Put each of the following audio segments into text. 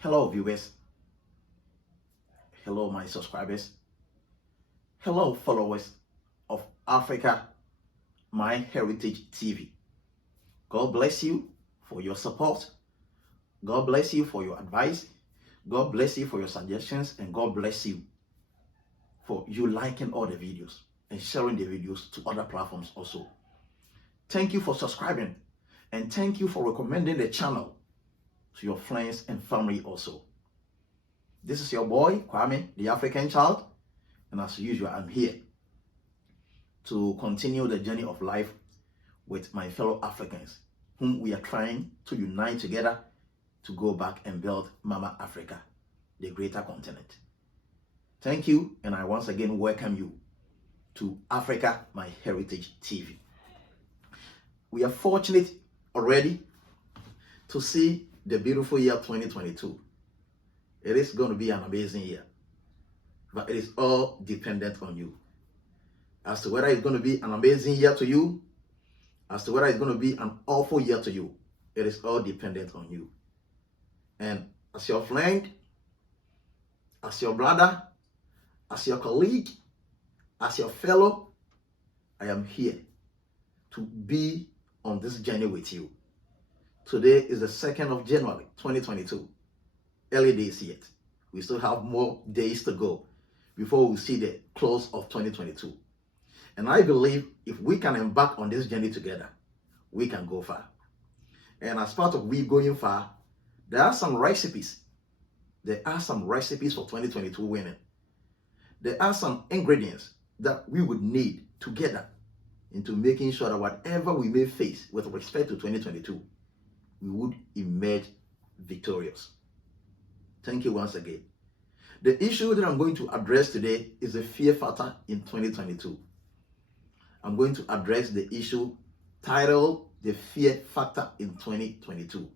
Hello, viewers. Hello, my subscribers. Hello, followers of Africa, My Heritage TV. God bless you for your support. God bless you for your advice. God bless you for your suggestions. And God bless you for you liking all the videos and sharing the videos to other platforms also. Thank you for subscribing. And thank you for recommending the channel to your friends and family also. This is your boy, Kwame, the African child. And as usual, I'm here to continue the journey of life with my fellow Africans, whom we are trying to unite together to go back and build Mama Africa, the greater continent. Thank you, and I once again welcome you to Africa, My Heritage TV. We are fortunate already to see the beautiful year 2022. It is going to be an amazing year, but it is all dependent on you. As to whether it's going to be an amazing year to you, as to whether it's going to be an awful year to you, it is all dependent on you. And as your friend, as your brother, as your colleague, as your fellow, I am here to be on this journey with you. Today is the 2nd of January, 2022. Early days yet. We still have more days to go before we see the close of 2022. And I believe if we can embark on this journey together, we can go far. And as part of we going far, there are some recipes. There are some recipes for 2022 winning. There are some ingredients that we would need together into making sure that whatever we may face with respect to 2022, we would emerge victorious. Thank you once again. The issue that I'm going to address today is the fear factor in 2022. I'm going to address the issue titled The Fear Factor in 2022.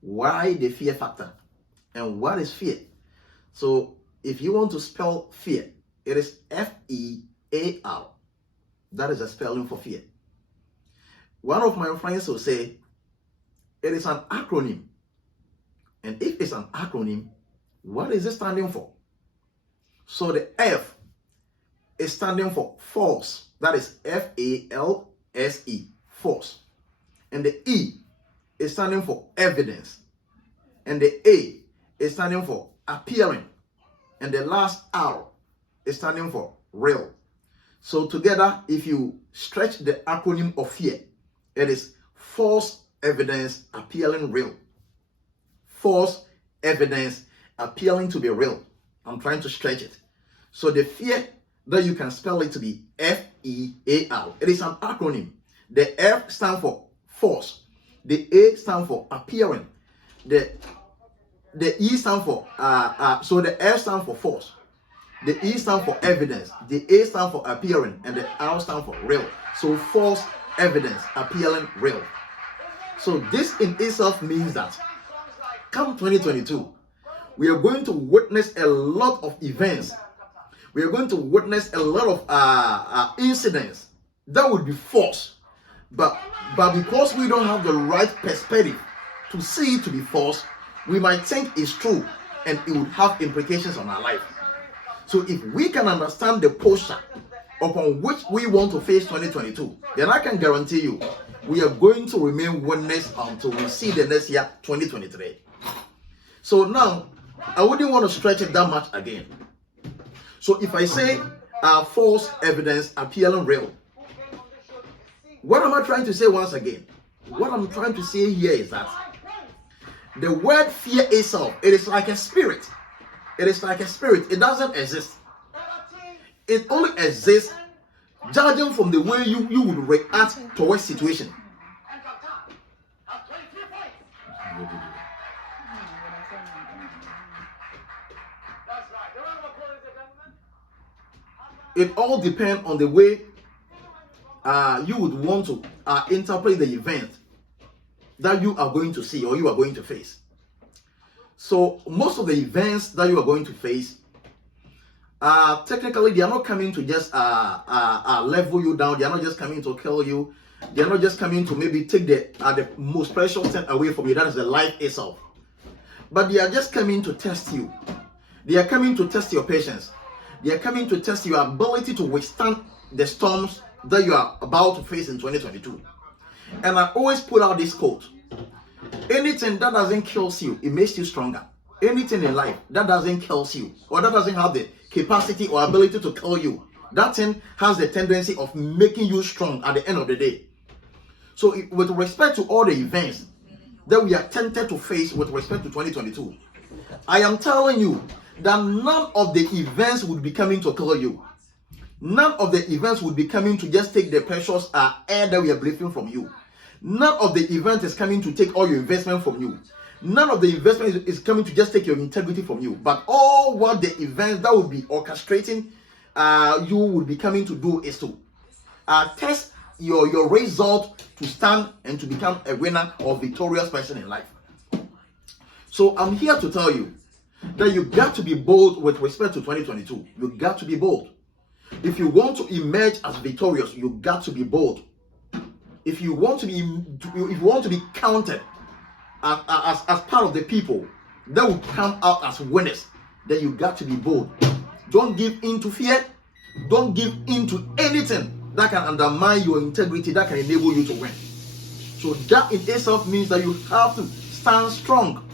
Why the fear factor? And what is fear? So if you want to spell fear, it is F-E-A-R. That is a spelling for fear. One of my friends will say, it is an acronym. And if it's an acronym, what is it standing for? So the F is standing for force. That is F-A-L-S-E, force. And the E is standing for evidence. And the A is standing for appearing. And the last R is standing for real. So together, if you stretch the acronym of fear, it is force, evidence, appealing, real. Force, evidence, appealing to be real. I'm trying to stretch it. So the fear that you can spell it to be F-E-A-R. It is an acronym. The F stands for force. The A stands for appearing. The E stands for so the F stands for force. The E stands for evidence. The A stands for appearing, and the R stands for real. So force, evidence, appealing, real. So this in itself means that come 2022, we are going to witness a lot of events. We are going to witness a lot of incidents that would be false. But because we don't have the right perspective to see it to be false, we might think it's true and it would have implications on our life. So if we can understand the posture upon which we want to face 2022, then I can guarantee you we are going to remain witness until we see the next year, 2023. So now, I wouldn't want to stretch it that much again. So if I say false, evidence, appealing, real, what am I trying to say once again? What I'm trying to say here is that the word fear itself, it is like a spirit. It is like a spirit. It doesn't exist. It only exists judging from the way you would react towards situation. It all depends on the way you would want to interpret the event that you are going to see or you are going to face. So most of the events that you are going to face, technically they are not coming to just level you down. They are not just coming to kill you. They are not just coming to maybe take the most precious thing away from you. That is the life itself. but they are just coming to test you. They are coming to test your patience. They are coming to test your ability to withstand the storms that you are about to face in 2022. And I always put out this quote: anything that doesn't kill you, it makes you stronger. Anything in life that doesn't kill you, or that doesn't have the capacity or ability to kill you, that thing has the tendency of making you strong at the end of the day. So with respect to all the events that we are tempted to face with respect to 2022, I am telling you that none of the events would be coming to kill you. None of the events would be coming to just take the precious air that we are breathing from you. None of the event is coming to take all your investment from you. None of the investment is coming to just take your integrity from you. But all what the events that will be orchestrating you will be coming to do is to test your result to stand and to become a winner or victorious person in life. So I'm here to tell you that you got to be bold with respect to 2022. You got to be bold. If you want to emerge as victorious, you got to be bold. If you want to be counted as part of the people that will come out as winners, then you got to be bold. Don't give in to fear. Don't give in to anything that can undermine your integrity, that can enable you to win. So that in itself means that you have to stand strong.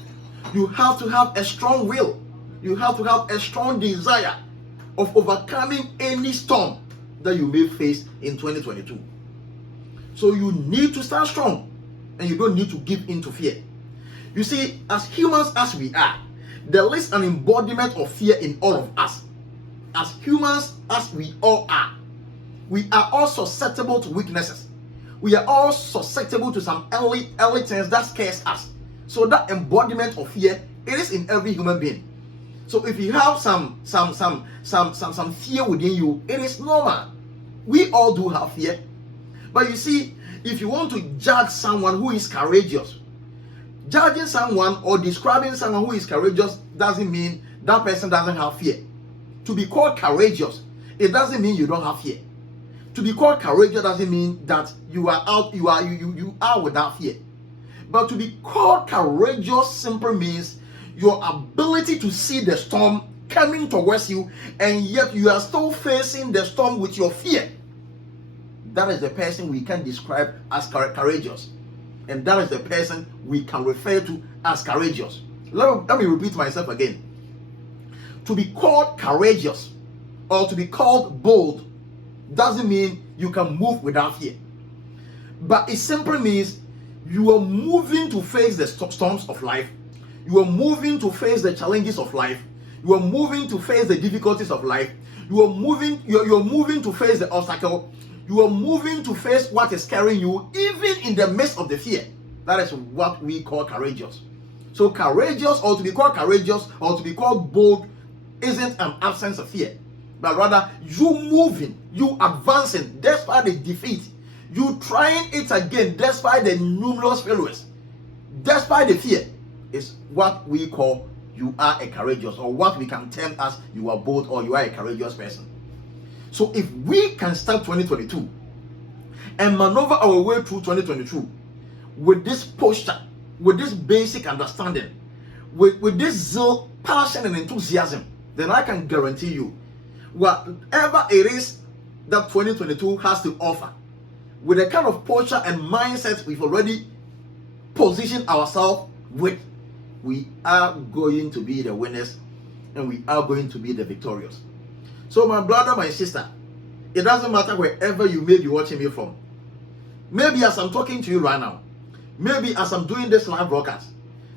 You have to have a strong will. You have to have a strong desire of overcoming any storm that you may face in 2022. So you need to stand strong, and you don't need to give in to fear. You see, as humans as we are, there is an embodiment of fear in all of us. As humans as we all are, we are all susceptible to weaknesses. We are all susceptible to some early things that scares us. So that embodiment of fear, it is in every human being. So if you have some fear within you, it is normal. We all do have fear. But you see, if you want to judge someone who is courageous, judging someone or describing someone who is courageous doesn't mean that person doesn't have fear. To be called courageous, it doesn't mean you don't have fear. To be called courageous doesn't mean that you are without fear. But to be called courageous simply means your ability to see the storm coming towards you, and yet you are still facing the storm with your fear. That is the person we can describe as courageous. And that is the person we can refer to as courageous. Let me repeat myself again. To be called courageous or to be called bold doesn't mean you can move without fear. But it simply means you are moving to face the storms of life. You are moving to face the challenges of life. You are moving to face the difficulties of life. You are moving to face the obstacle. You are moving to face what is carrying you, even in the midst of the fear. That is what we call courageous. So courageous, or to be called courageous, or to be called bold, isn't an absence of fear, but rather you moving, you advancing despite the defeat, you trying it again despite the numerous failures, despite the fear, is what we call you are a courageous, or what we can term as you are bold or you are a courageous person. So if we can start 2022 and maneuver our way through 2022 with this posture, with this basic understanding, with this zeal, passion and enthusiasm, then I can guarantee you, whatever it is that 2022 has to offer, with the kind of posture and mindset we've already positioned ourselves with, we are going to be the winners and we are going to be the victorious. So my brother, my sister, it doesn't matter wherever you may be watching me from. Maybe as I'm talking to you right now, maybe as I'm doing this live broadcast,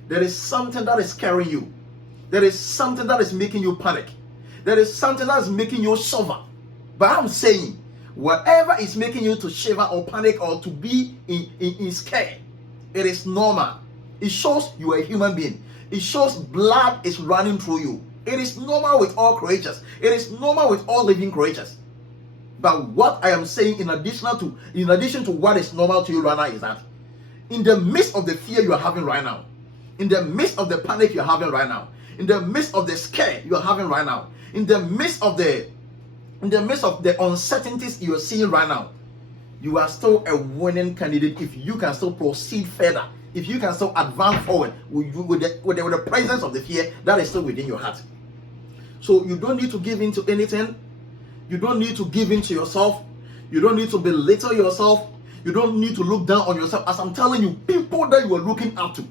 there is something that is scaring you. There is something that is making you panic. There is something that is making you shiver. But I'm saying, whatever is making you to shiver or panic or to be in scare, it is normal. It shows you are a human being. It shows blood is running through you. It is normal with all creatures. It is normal with all living creatures. But what I am saying, in addition to what is normal to you right now, is that in the midst of the fear you are having right now, in the midst of the panic you are having right now, in the midst of the scare you are having right now, in the midst of the uncertainties you are seeing right now, you are still a winning candidate if you can still proceed further if you can still advance forward with the presence of the fear that is still within your heart. So you don't need to give in to anything. You don't need to give in to yourself. You don't need to belittle yourself. You don't need to look down on yourself. As I'm telling you, people that you are looking up to,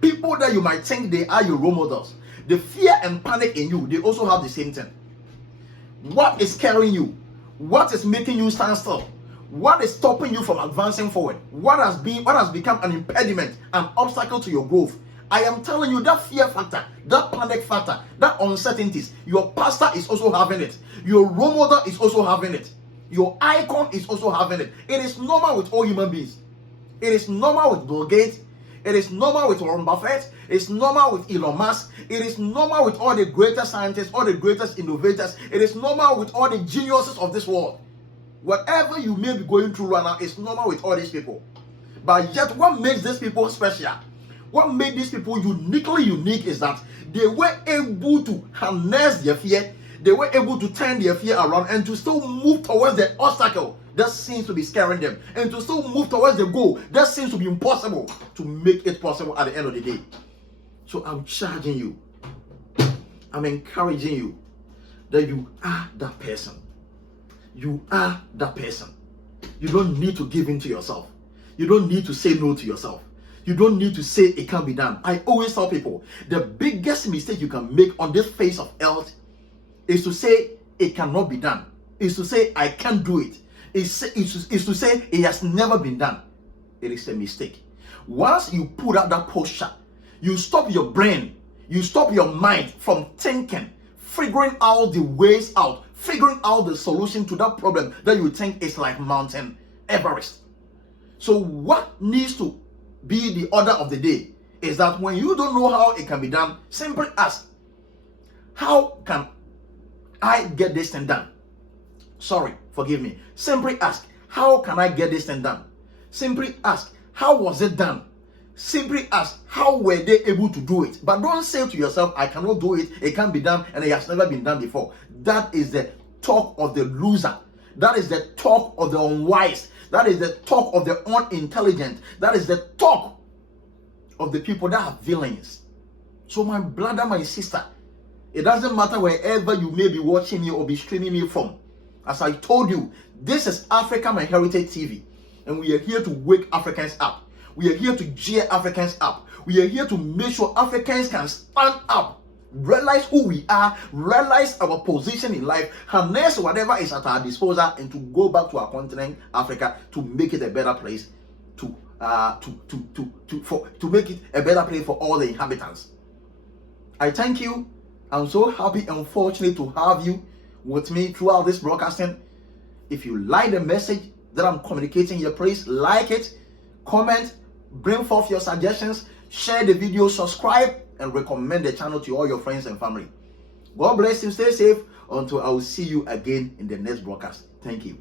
people that you might think they are your role models, the fear and panic in you, they also have the same thing. What is scaring you? What is making you stand still? What is stopping you from advancing forward? What has become an impediment, an obstacle to your growth? I am telling you, that fear factor, that panic factor, that uncertainties, your pastor is also having it. Your role model is also having it. Your icon is also having it. It is normal with all human beings. It is normal with Bill Gates. It is normal with Warren Buffett. It's normal with Elon Musk. It is normal with all the greatest scientists, all the greatest innovators. It is normal with all the geniuses of this world. Whatever you may be going through right now is normal with all these people. But yet, what makes these people special? What made these people uniquely unique is that they were able to harness their fear. They were able to turn their fear around and to still move towards the obstacle that seems to be scaring them, and to still move towards the goal that seems to be impossible, to make it possible at the end of the day. So I'm charging you, I'm encouraging you that you are that person. You are that person. You don't need to give in to yourself. You don't need to say no to yourself. You don't need to say it can't be done. I always tell people, the biggest mistake you can make on this face of earth is to say it cannot be done. Is to say I can't do it. Is to say it has never been done. It is a mistake. Once you put out that posture, you stop your brain, you stop your mind from thinking, figuring out the ways out, figuring out the solution to that problem that you think is like Mountain Everest. So what needs to be the order of the day is that when you don't know how it can be done, simply ask, how can I get this thing done? Sorry, forgive me. Simply ask, how can I get this thing done? Simply ask, how was it done? Simply ask, how were they able to do it? But don't say to yourself, I cannot do it, it can't be done, and it has never been done before. That is the talk of the loser. That is the talk of the unwise. That is the talk of the unintelligent. That is the talk of the people that have villains. So my brother, my sister, it doesn't matter wherever you may be watching me or be streaming me from. As I told you, this is Africa My Heritage TV, and we are here to wake Africans up. We are here to cheer Africans up. We are here to make sure Africans can stand up, realize who we are, realize our position in life, harness whatever is at our disposal, and to go back to our continent, Africa, to make it a better place, to make it a better place for all the inhabitants. I thank you. I'm so happy and fortunate to have you with me throughout this broadcasting. If you like the message that I'm communicating here, please like it, comment, bring forth your suggestions, share the video, subscribe, and recommend the channel to all your friends and family. God bless you. Stay safe until I will see you again in the next broadcast. Thank you.